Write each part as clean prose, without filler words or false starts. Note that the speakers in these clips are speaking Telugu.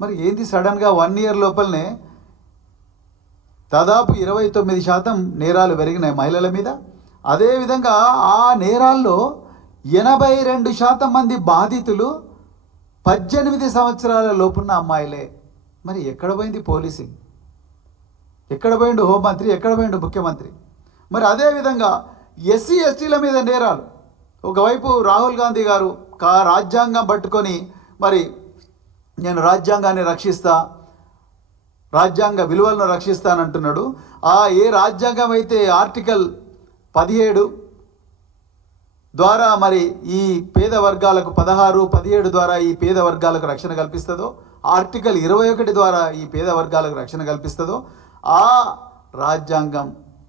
మరి ఏంది సడన్గా 1 ఇయర్ లోపలనే దాదాపు 29% నేరాలు పెరిగినాయి మహిళల మీద. అదేవిధంగా ఆ నేరాల్లో 82% మంది బాధితులు 18 సంవత్సరాల లోపున్న అమ్మాయిలే. మరి ఎక్కడ పోయింది పోలీసింగ్? ఎక్కడ పోయిండు హోంమంత్రి? ఎక్కడ పోయిండు ముఖ్యమంత్రి? మరి అదేవిధంగా ఎస్సీ ఎస్టీల మీద నేరాలు. ఒకవైపు రాహుల్ గాంధీ గారు రాజ్యాంగం పట్టుకొని మరి నేను రాజ్యాంగాన్ని రక్షిస్తా, రాజ్యాంగ విలువలను రక్షిస్తానంటున్నాడు. ఏ రాజ్యాంగం అయితే ఆర్టికల్ 17 ద్వారా మరి ఈ పేద వర్గాలకు 16, 17 ద్వారా ఈ పేద వర్గాలకు రక్షణ కల్పిస్తుందో, ఆర్టికల్ 21 ద్వారా ఈ పేద వర్గాలకు రక్షణ కల్పిస్తుందో, ఆ రాజ్యాంగం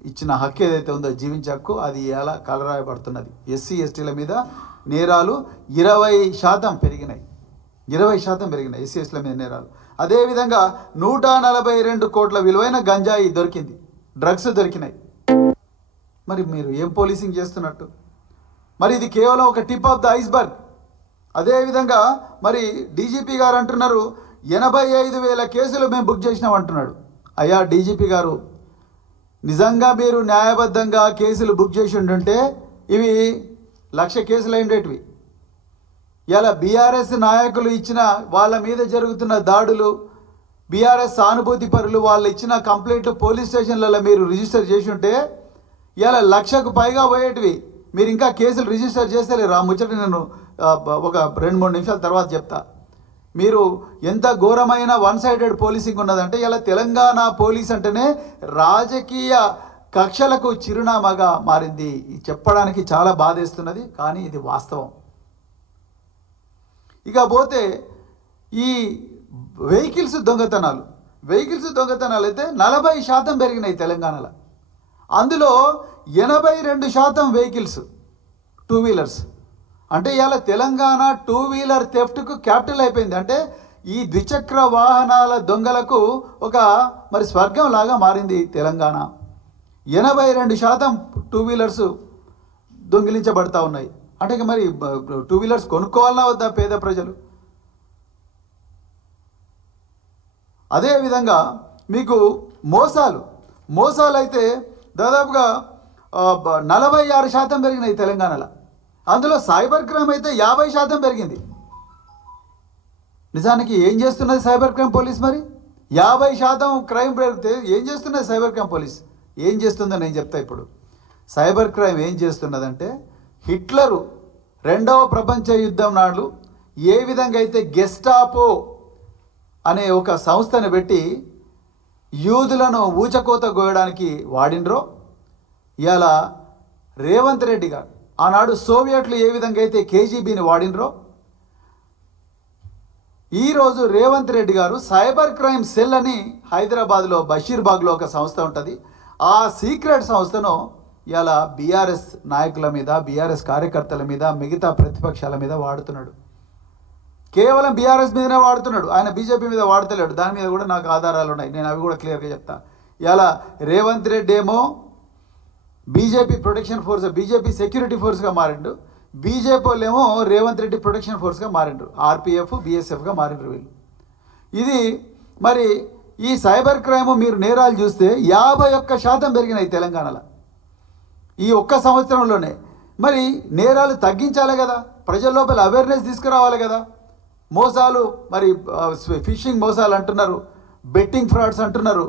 ఇచ్చిన హక్కు ఏదైతే ఉందో జీవించే హక్కు, అది ఎలా కలరాయబడుతున్నది. ఎస్సీ ఎస్టీల మీద నేరాలు 20% పెరిగినాయి. 20% పెరిగినాయి ఎస్సీ ఎస్టీల మీద నేరాలు. అదేవిధంగా 142 కోట్ల విలువైన గంజాయి దొరికింది, డ్రగ్స్ దొరికినాయి. మరి మీరు ఏం పోలీసింగ్ చేస్తున్నట్టు? మరి ఇది కేవలం ఒక టిప్ ఆఫ్ ద ఐస్బర్గ్. అదేవిధంగా మరి డీజీపీ గారు అంటున్నారు 85,000 కేసులు మేము బుక్ చేసినాం అంటున్నాడు. అయ్యా డీజీపీ గారు, నిజంగా మీరు న్యాయబద్ధంగా కేసులు బుక్ చేసి ఉంటుంటే ఇవి 1,00,000 కేసులు అయిండేటివి. ఇలా బీఆర్ఎస్ నాయకులు ఇచ్చిన వాళ్ళ మీద జరుగుతున్న దాడులు, బీఆర్ఎస్ సానుభూతి పరులు వాళ్ళు ఇచ్చిన కంప్లైంట్ పోలీస్ స్టేషన్లలో మీరు రిజిస్టర్ చేసి ఉంటే ఇలా 1,00,000కు పైగా పోయేటివి. మీరు ఇంకా కేసులు రిజిస్టర్ చేస్తలేరు. ఆ ముచ్చట నేను ఒక 2-3 నిమిషాల తర్వాత చెప్తా. మీరు ఎంత ఘోరమైన వన్ సైడెడ్ పోలీసింగ్ ఉన్నదంటే ఇలా తెలంగాణ పోలీస్ అంటేనే రాజకీయ కక్షలకు చిరునామాగా మారింది. చెప్పడానికి చాలా బాధేస్తున్నది, కానీ ఇది వాస్తవం. ఇక పోతే ఈ వెహికల్స్ దొంగతనాలు అయితే 40% పెరిగినాయి తెలంగాణలో. అందులో 82% వెహికల్స్ 2 వీలర్స్. అంటే ఇవాళ తెలంగాణ 2 వీలర్ థెఫ్ట్కు క్యాపిటల్ అయిపోయింది. అంటే ఈ ద్విచక్ర వాహనాల దొంగలకు ఒక మరి స్వర్గం లాగా మారింది తెలంగాణ. 82% 2 వీలర్స్ దొంగిలించబడతా ఉన్నాయి. అంటే మరి 2 వీలర్స్ కొనుక్కోవాలన్నా వద్దా పేద ప్రజలు? అదేవిధంగా మీకు మోసాలు అయితే దాదాపుగా 46% పెరిగినాయి తెలంగాణలో. అందులో సైబర్ క్రైమ్ అయితే 50% పెరిగింది. నిజానికి ఏం చేస్తున్నది సైబర్ క్రైమ్ పోలీస్? మరి 50% క్రైమ్ పెరిగితే ఏం చేస్తున్నది సైబర్ క్రైమ్ పోలీస్? ఏం చేస్తుందో నేను చెప్తా ఇప్పుడు. సైబర్ క్రైమ్ ఏం చేస్తున్నదంటే, హిట్లరు 2వ ప్రపంచ యుద్ధం నాడు ఏ విధంగా అయితే గెస్టాపో అనే ఒక సంస్థను పెట్టి యూదులను ఊచకోత గోయడానికి వాడినరో, ఇవాళ రేవంత్ రెడ్డి గారు ఆనాడు సోవియట్లు ఏ విధంగా అయితే కేజీబీని వాడినరో, ఈరోజు రేవంత్ రెడ్డి గారు సైబర్ క్రైమ్ సెల్ అని హైదరాబాద్లో బషీర్బాగ్లో ఒక సంస్థ ఉంటుంది. ఆ సీక్రెట్ సంస్థను ఇలా బీఆర్ఎస్ నాయకుల మీద, బీఆర్ఎస్ కార్యకర్తల మీద, మిగతా ప్రతిపక్షాల మీద వాడుతున్నాడు. కేవలం బీఆర్ఎస్ మీదనే వాడుతున్నాడు, ఆయన బీజేపీ మీద వాడతలేడు. దాని మీద కూడా నాకు ఆధారాలు ఉన్నాయి, నేను అవి కూడా క్లియర్గా చెప్తా. ఇలా రేవంత్ రెడ్డి ఏమో BJP protection force, BJP security ఫోర్స్గా మారిండు. బీజేపీ వాళ్ళేమో రేవంత్ రెడ్డి ప్రొటెక్షన్ ఫోర్స్గా మారిండ్రు, ఆర్పీఎఫ్ బీఎస్ఎఫ్గా మారిండ్రు వీళ్ళు. ఇది మరి ఈ సైబర్ క్రైమ్ మీరు నేరాలు చూస్తే 51% పెరిగినాయి తెలంగాణలో ఈ ఒక్క సంవత్సరంలోనే. మరి నేరాలు తగ్గించాలి కదా, ప్రజల లోపల అవేర్నెస్ తీసుకురావాలి కదా. మోసాలు మరి ఫిషింగ్ మోసాలు అంటున్నారు, బెట్టింగ్ ఫ్రాడ్స్ అంటున్నారు,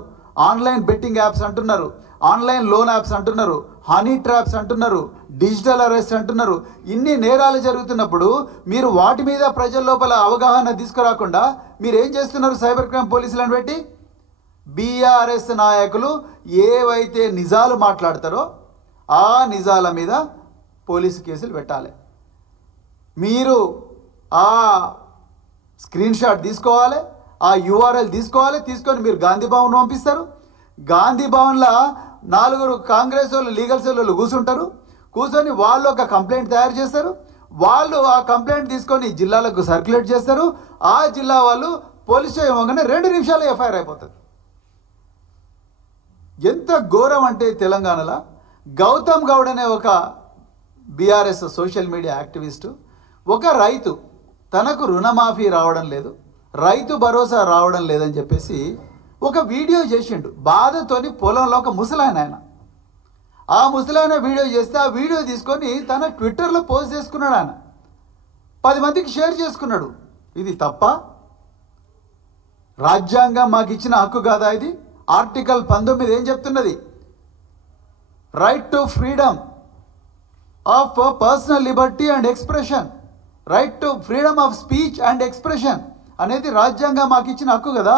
ఆన్లైన్ బెట్టింగ్ యాప్స్ అంటున్నారు, ఆన్లైన్ లోన్ యాప్స్ అంటున్నారు, హనీ ట్రాప్స్ అంటున్నారు, డిజిటల్ అరెస్ట్ అంటున్నారు. ఇన్ని నేరాలు జరుగుతున్నప్పుడు మీరు వాటి మీద ప్రజల లోపల అవగాహన తీసుకురాకుండా మీరు ఏం చేస్తున్నారు? సైబర్ క్రైమ్ పోలీసులను పెట్టి బీఆర్ఎస్ నాయకులు ఏవైతే నిజాలు మాట్లాడతారో ఆ నిజాల మీద పోలీసు కేసులు పెట్టాలి. మీరు ఆ స్క్రీన్ షాట్ తీసుకోవాలి, ఆ యూఆర్ఎల్ తీసుకోవాలి, తీసుకొని మీరు గాంధీ భవన్ పంపిస్తారు. గాంధీ భవన్లో 4 కాంగ్రెస్ వాళ్ళు, లీగల్ సెల్ వాళ్ళు కూర్చొని వాళ్ళు ఒక కంప్లైంట్ తయారు చేస్తారు. వాళ్ళు ఆ కంప్లైంట్ తీసుకొని జిల్లాలకు సర్క్యులేట్ చేస్తారు. ఆ జిల్లా వాళ్ళు పోలీస్ స్టేషన్ పోగానే 2 నిమిషాలు ఎఫ్ఐఆర్ అయిపోతుంది. ఎంత ఘోరం అంటే తెలంగాణలో గౌతమ్ గౌడ్ అనే ఒక బీఆర్ఎస్ సోషల్ మీడియా యాక్టివిస్టు, ఒక రైతు తనకు రుణమాఫీ రావడం లేదు, రైతు భరోసా రావడం లేదని చెప్పేసి ఒక వీడియో చేసిండు. బాధతోని పొలంలో ఒక ముసలాయన ఆ ముసలాయన వీడియో చేస్తే ఆ వీడియో తీసుకొని తన ట్విట్టర్లో పోస్ట్ చేసుకున్నాడు. ఆయన 10 మందికి షేర్ చేసుకున్నాడు. ఇది తప్ప? రాజ్యాంగం మాకు ఇచ్చిన హక్కు కాదా ఇది? ఆర్టికల్ 19 ఏం చెప్తున్నది? Right to freedom of personal Liberty and expression, right to freedom of speech and expression అనేది రాజ్యాంగం మాకు ఇచ్చిన హక్కు కదా.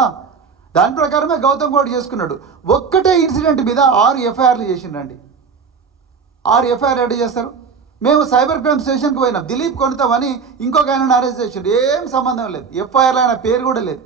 దాని ప్రకారమే గౌతమ్ గౌడ్ చేసుకున్నాడు. ఒక్కటే ఇన్సిడెంట్ మీద 6 ఎఫ్ఐఆర్లు చేసిండండి. 6 ఎఫ్ఐఆర్ ఎడ్ చేస్తారు. మేము సైబర్ క్రైమ్ స్టేషన్కి పోయినాం. దిలీప్ కొనితామని ఇంకొక ఆయన అరెస్ట్ చేసిండు. ఏం సంబంధం లేదు. ఎఫ్ఐఆర్లో ఆయన పేరు కూడా లేదు.